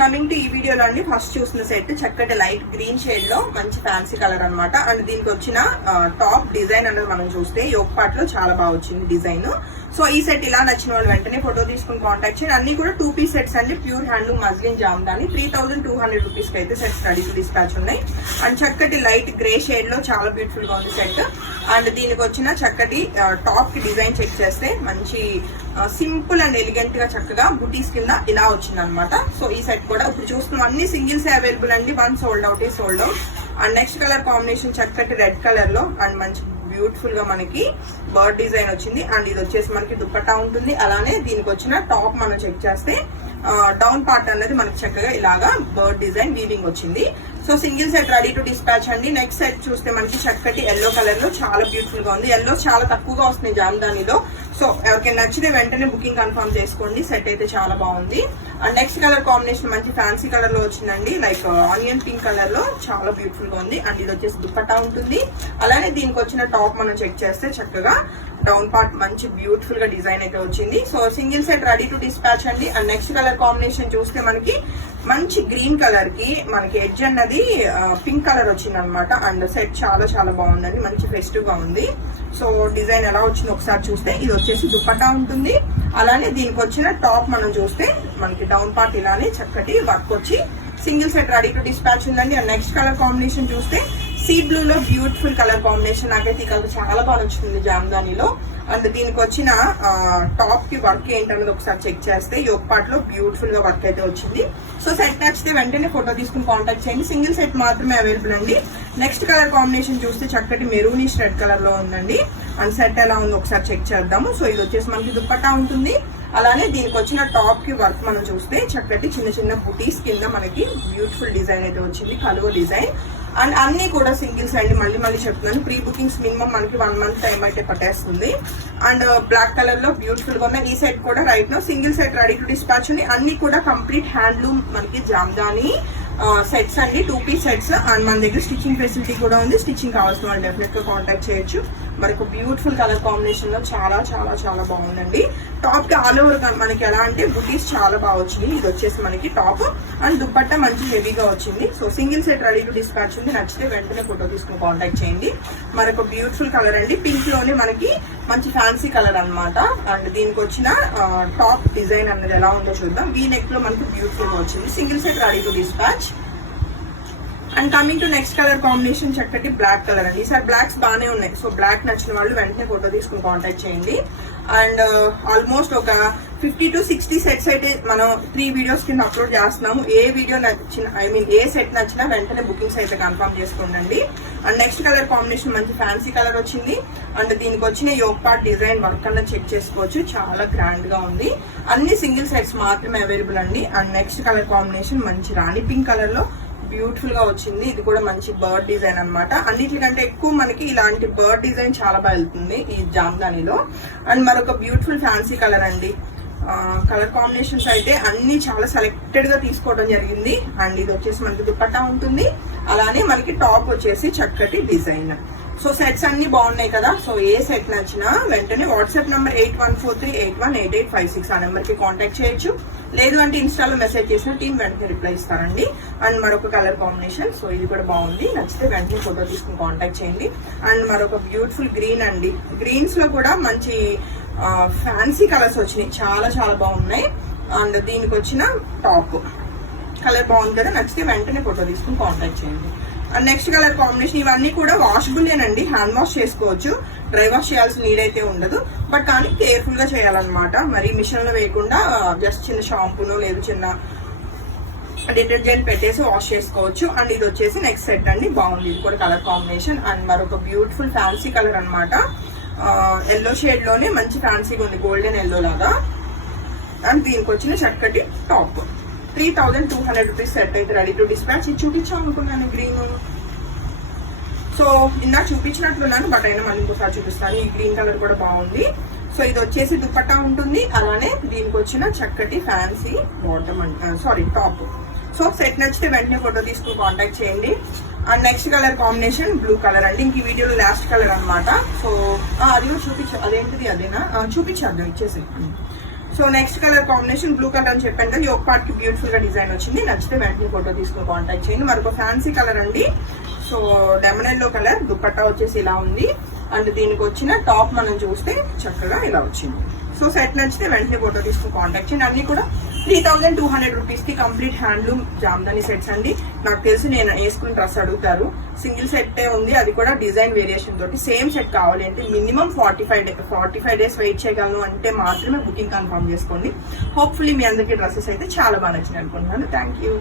Coming to ఈ వీడియోలో అండి ఫస్ట్ చూసిన సెట్ చక్కటి లైట్ గ్రీన్ షేడ్ లో మంచి ఫ్యాన్సీ కలర్ అన్నమాట. అండ్ దీనికి వచ్చిన టాప్ డిజైన్ అనేది మనం చూస్తే యోగ్ పార్ట్ లో చాలా బాగా వచ్చింది డిజైన్. సో ఈ సెట్ ఇలా నచ్చిన వాళ్ళు వెంటనే ఫోటో తీసుకుని కాంటాక్ట్ చేయండి. అన్ని కూడా 2 పీస్ సెట్స్ అండి, pure handloom muslin Jamdani. 3200 rupees కి అయితే సెట్స్ రెడీ టు డిస్పాచ్ ఉన్నాయి. అండ్ చక్కటి లైట్ గ్రే షేడ్ లో చాలా బ్యూటిఫుల్ గా ఉంది సెట్. అండ్ దీనికి వచ్చిన చక్కటి టాప్ కి డిజైన్ చెక్ చేస్తే మంచి సింపుల్ అండ్ ఎలిగెంట్ గా చక్కగా బుటీస్ కింద ఇలా వచ్చింది అనమాట. సో ఈ సెట్ కూడా ఇప్పుడు చూస్తున్నాం అన్ని సింగిల్స్ అవైలబుల్ అండి. 1 sold out sold out. And next colour combination చక్కటి రెడ్ కలర్ లో అండ్ మంచి బ్యూటిఫుల్ గా మనకి బర్డ్ డిజైన్ వచ్చింది. అండ్ ఇది వచ్చేసి మనకి దుపట్టా ఉంటుంది. అలానే దీనికి వచ్చిన టాప్ మనం చెక్ చేస్తే డౌన్ పార్ట్ అనేది మనకి చక్కగా ఇలాగా బర్డ్ డిజైన్ వీవింగ్ వచ్చింది. So single set ready to dispatch అండి. నెక్స్ట్ సెట్ చూస్తే మనకి చక్కటి ఎల్లో కలర్ లో చాలా బ్యూటిఫుల్ గా ఉంది. ఎల్లో చాలా తక్కువగా వస్తుంది జామ్దానిలో. సో ఎవరికైనా నచ్చితే వెంటనే బుకింగ్ కన్ఫర్మ్ చేసుకోండి. సెట్ అయితే చాలా బాగుంది. అండ్ నెక్స్ట్ కలర్ కాంబినేషన్ మంచి ఫ్యాన్సీ కలర్ లో వచ్చిందండి. లైక్ ఆనియన్ పింక్ కలర్ లో చాలా బ్యూటిఫుల్ గా ఉంది. అండ్ ఇది వచ్చేసి దుపట్టా ఉంటుంది. అలానే దీనికి వచ్చిన టాప్ మనం చెక్ చేస్తే చక్కగా డౌన్ పార్ట్ మంచి బ్యూటిఫుల్ గా డిజైన్ అయితే వచ్చింది. So single set ready to dispatch అండి. అండ్ నెక్స్ట్ కలర్ కాంబినేషన్ చూస్తే మనకి మంచి గ్రీన్ కలర్ కి మనకి ఎడ్జ్ అన్నది పింక్ కలర్ వచ్చింది అనమాట. అండ్ సెట్ చాలా చాలా బాగుందండి, మంచి ఫెస్టివ్ గా ఉంది. సో డిజైన్ ఎలా వచ్చింది ఒకసారి చూస్తే ఇది వచ్చేసి దుపట్టా ఉంటుంది. అలానే దీనికి వచ్చిన టాప్ మనం చూస్తే మనకి డౌన్ పార్ట్ ఇలానే చక్కటి వర్క్ వచ్చి single set ready to dispatch ఉందండి. అండ్ నెక్స్ట్ కలర్ కాంబినేషన్ చూస్తే సీ బ్లూ లో బ్యూటిఫుల్ కలర్ కాంబినేషన్. నాకైతే ఈ కలర్ చాలా బాగా నచ్చుతుంది జామ్దానిలో. అండ్ దీనికి వచ్చిన టాప్ కి వర్క్ ఏంటన్నది ఒకసారి చెక్ చేస్తే యోగ్ పార్ట్ లో బ్యూటిఫుల్ గా వర్క్ అయితే వచ్చింది. సో సెట్ నచ్చితే వెంటనే ఫోటో తీసుకుని కాంటాక్ట్ చేయండి. సింగిల్ సెట్ మాత్రమే అవైలబుల్ అండి. నెక్స్ట్ కలర్ కాంబినేషన్ చూస్తే చక్కటి మెరూనిష్ రెడ్ కలర్ లో ఉందండి. అండ్ సెట్ ఎలా ఉందో ఒకసారి చెక్ చేద్దాము. సో ఇది వచ్చేసి మనకి దుపట్టా ఉంటుంది. అలానే దీనికి వచ్చిన టాప్ కి వర్క్ మనం చూస్తే చక్కటి చిన్న చిన్న బుటీస్ కింద మనకి బ్యూటిఫుల్ డిజైన్ అయితే వచ్చింది, కలువ డిజైన్. అండ్ అన్ని కూడా సింగిల్స్ అండి, మళ్ళీ చెప్తున్నాను. ప్రీ బుకింగ్స్ మినిమం మనకి 1 మంత్ టైం అయితే పట్టేస్తుంది. అండ్ బ్లాక్ కలర్ లో బ్యూటిఫుల్ గా ఉన్న ఈ సెట్ కూడా right now single set ready to dispatch ఉంది. అన్ని కూడా కంప్లీట్ హ్యాండ్లూమ్ మనకి జామ్దాని సెట్స్ అండి, 2 పీస్ సెట్స్. అండ్ మన దగ్గర స్టిచ్చింగ్ ఫెసిలిటీ కూడా ఉంది. స్టిచ్చింగ్ కావాల్సిన వాళ్ళు డెఫినెట్ గా కాంటాక్ట్ చేయొచ్చు. మనకు బ్యూటిఫుల్ కలర్ కాంబినేషన్ లో చాలా చాలా చాలా బాగుందండి. టాప్ కి ఆల్ ఓవర్ మనకి ఎలా అంటే బుటీస్ చాలా బాగా వచ్చింది. ఇది వచ్చేసి మనకి టాప్ అండ్ దుపట్టా మంచి హెవీగా వచ్చింది. So single set ready to dispatch ఉంది. నచ్చితే వెంటనే ఫోటో తీసుకుని కాంటాక్ట్ చేయండి. మనకు బ్యూటిఫుల్ కలర్ అండి, పింక్ లోనే మనకి మంచి ఫ్యాన్సీ కలర్ అన్నమాట. అండ్ దీనికి వచ్చిన టాప్ డిజైన్ అన్నది ఎలా ఉందో చూద్దాం. వీ నెక్ లో మనకి బ్యూటిఫుల్ గా వచ్చింది. Single set ready to dispatch. And coming to next colour combination చక్కటి బ్లాక్ కలర్ అండి. ఈసారి బ్లాక్స్ బాగానే ఉన్నాయి. సో బ్లాక్ నచ్చిన వాళ్ళు వెంటనే ఫోటో తీసుకుని కాంటాక్ట్ చేయండి. అండ్ ఆల్మోస్ట్ ఒక 50 to 60 సెట్స్ అయితే మనం 3 వీడియోస్ కింద అప్లోడ్ చేస్తున్నాము. ఏ వీడియో నచ్చిన ఏ సెట్ నచ్చినా వెంటనే బుకింగ్స్ అయితే కన్ఫర్మ్ చేసుకోండి. అండ్ నెక్స్ట్ కలర్ కాంబినేషన్ మంచి ఫ్యాన్సీ కలర్ వచ్చింది. అండ్ దీనికి వచ్చిన యోగ్ పార్ట్ డిజైన్ వర్క్ అన్న చెక్ చేసుకోవచ్చు, చాలా గ్రాండ్ గా ఉంది. అన్ని సింగిల్ సెట్స్ మాత్రమే అవైలబుల్ అండి. అండ్ నెక్స్ట్ కలర్ కాంబినేషన్ మంచి రాణి పింక్ కలర్ లో బ్యూటిఫుల్ గా వచ్చింది. ఇది కూడా మంచి బర్డ్ డిజైన్ అనమాట. అన్నిటికంటే ఎక్కువ మనకి ఇలాంటి బర్డ్ డిజైన్ చాలా బాగా వెళ్తుంది ఈ జామ్దానిలో. అండ్ మరొక బ్యూటిఫుల్ ఫ్యాన్సీ కలర్ అండి. కలర్ కాంబినేషన్స్ అయితే అన్ని చాలా సెలెక్టెడ్ గా తీసుకోవడం జరిగింది. అండ్ ఇది వచ్చేసి మనకి దుపట్టా ఉంటుంది. అలానే మనకి టాప్ వచ్చేసి చక్కటి డిజైన్. సో సెట్స్ అన్ని బాగున్నాయి కదా. సో ఏ సెట్ నచ్చినా వెంటనే వాట్సాప్ నంబర్ 8143818856 ఆ నెంబర్ కి కాంటాక్ట్ చేయొచ్చు. లేదు అంటే ఇన్స్టాలో మెసేజ్ చేసిన టీం వెంటనే రిప్లై ఇస్తారండి. అండ్ మరొక కలర్ కాంబినేషన్. సో ఇది కూడా బాగుంది. నచ్చితే వెంటనే ఫోటో తీసుకుని కాంటాక్ట్ చేయండి. అండ్ మరొక బ్యూటిఫుల్ గ్రీన్ అండి. గ్రీన్స్ లో కూడా మంచి ఫ్యాన్సీ కలర్స్ వచ్చినాయి, చాలా చాలా బాగున్నాయి. అండ్ దీనికి వచ్చిన టాప్ కలర్ బాగుంది కదా. నచ్చితే వెంటనే ఫోటో తీసుకుని కాంటాక్ట్ చేయండి. అండ్ నెక్స్ట్ కలర్ కాంబినేషన్ ఇవన్నీ కూడా వాషబుల్లేనండి, హ్యాండ్ వాష్ చేసుకోవచ్చు. డ్రై వాష్ చేయాల్సిన నీడ్ అయితే ఉండదు. బట్ కానీ కేర్ఫుల్ గా చేయాలన్నమాట. మరి మిషన్ లో వేయకుండా జస్ట్ చిన్న షాంపూను లేదు చిన్న డిటర్జెంట్ పెట్టేసి వాష్ చేసుకోవచ్చు. అండ్ ఇది వచ్చేసి నెక్స్ట్ సెట్ అండి, బాగుంది. ఇది కూడా కలర్ కాంబినేషన్. అండ్ మరొక బ్యూటిఫుల్ ఫ్యాన్సీ కలర్ అనమాట. ఎల్లో షేడ్ లోనే మంచి ఫ్యాన్సీగా ఉంది, గోల్డెన్ ఎల్లో లాగా. అండ్ దీనికి వచ్చిన చక్కటి టాప్ 3200 రూపీస్ సెట్ అయితే రెడీ టు డిస్పాచ్. ఇది చూపించాం అనుకున్నాను గ్రీన్. సో ఇందాక చూపించినట్లున్నాను, బట్ అయినా మళ్ళీ ఇంకోసారి చూపిస్తాను. ఈ గ్రీన్ కలర్ కూడా బాగుంది. సో ఇది వచ్చేసి దుపట్టా ఉంటుంది. అలానే దీనికి వచ్చిన చక్కటి fancy bottom top. So set నచ్చితే వెంటనే ఫోటో తీసుకుని కాంటాక్ట్ చేయండి. And next colour combination blue colour అండి. ఇంక ఈ వీడియోలో లాస్ట్ కలర్ అనమాట. సో అది కూడా చూపించా, అదేంటిది అదేనా చూపించాను ఇచ్చేసి. So next colour combination blue colour అని చెప్పాను కదా, యోక్ పార్ట్ కి బ్యూటిఫుల్ గా డిజైన్ వచ్చింది. నచ్చితే వెంటనే ఫోటో తీసుకుని కాంటాక్ట్ చేయండి. మరొక ఫ్యాన్సీ కలర్ అండి. So lemon yellow colour, dupatta వచ్చేసి ఇలా ఉంది. అండ్ దీనికి వచ్చిన టాప్ మనం చూస్తే చక్కగా ఇలా వచ్చింది. సో సెట్ నచ్చితే వెంటనే ఫోటో తీసుకుని కాంటాక్ట్ చేయండి. అన్ని కూడా 3200 రూపీస్ కి కంప్లీట్ హ్యాండ్లూమ్ జామ్దాని సెట్స్ అండి. నాకు తెలిసి నేను వేసుకున్న డ్రెస్ అడుగుతారు. సింగిల్ సెట్ ఉంది, అది కూడా డిజైన్ వేరియేషన్ తోటి. సేమ్ సెట్ కావాలి అంటే మినిమం 45 డేస్ వెయిట్ చేయగలను అంటే మాత్రమే బుకింగ్ కన్ఫర్మ్ చేసుకోండి. హోప్ఫుల్లీ మీ అందరికీ డ్రెస్సెస్ అయితే చాలా బాగా నచ్చినాయి అనుకుంటున్నాను. Thank you.